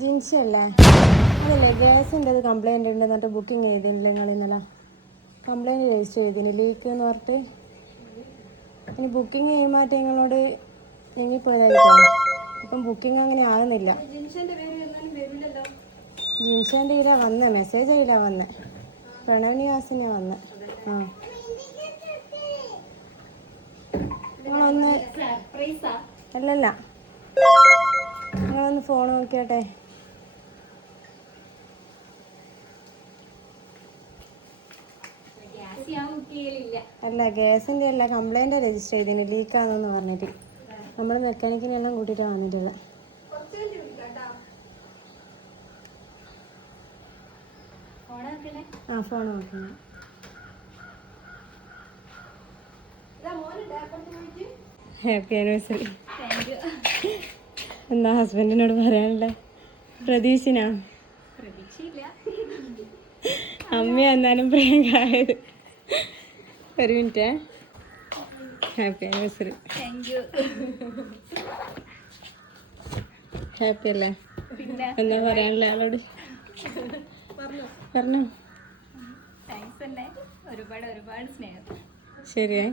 ജിൻസി അല്ലേ? അതല്ലേ ഗ്യാസിൻ്റെ അത് കംപ്ലൈൻറ്റ് ഉണ്ട് എന്നിട്ട് ബുക്കിംഗ് ചെയ്തില്ല നിങ്ങൾ ഇന്നലെ? കംപ്ലൈൻറ്റ് രജിസ്റ്റർ ചെയ്തിന് ലീക്ക് എന്ന് പറഞ്ഞിട്ട്. ഇനി ബുക്കിംഗ് ചെയ്യുമ്പോൾ നിങ്ങളോട് ഞെങ്ങിപ്പോയതായിരിക്കും. ഇപ്പം ബുക്കിംഗ് അങ്ങനെ ആകുന്നില്ല. ജിൻഷാൻ്റെ ഇതിലാ വന്നേ, മെസ്സേജ് അതിലാ വന്നേ. പ്രണവ് നിവാസിനാ വന്നേ. ആ നിങ്ങളൊന്ന് അല്ലല്ല, നിങ്ങളൊന്ന് ഫോൺ നോക്കിയാട്ടെ. അല്ല ഗ്യാസിൻ്റെ അല്ല, കംപ്ലൈൻറ്റ് രജിസ്റ്റർ ചെയ്തിന് ലീക്കാണെന്ന് പറഞ്ഞിട്ട്. നമ്മൾ മെക്കാനിക്കിനെല്ലാം കൂട്ടിയിട്ടാണ് വന്നിട്ടുള്ളത്. ആ ഫോൺ നോക്കണം. Happy anniversary. എന്താ ഹസ്ബൻഡിനോട് പറയാനുള്ളത്? പ്രതീക്ഷിനാ? അമ്മ എന്നാലും പ്രിയങ്കായത്. ഒരു മിനിറ്റ്. Happy anniversary. ഹാപ്പി അല്ലേ? എന്താ പറയാനുള്ള ആളോട് പറഞ്ഞോ. ഒരുപാട് ഒരുപാട് സ്നേഹം. ശരിയേ.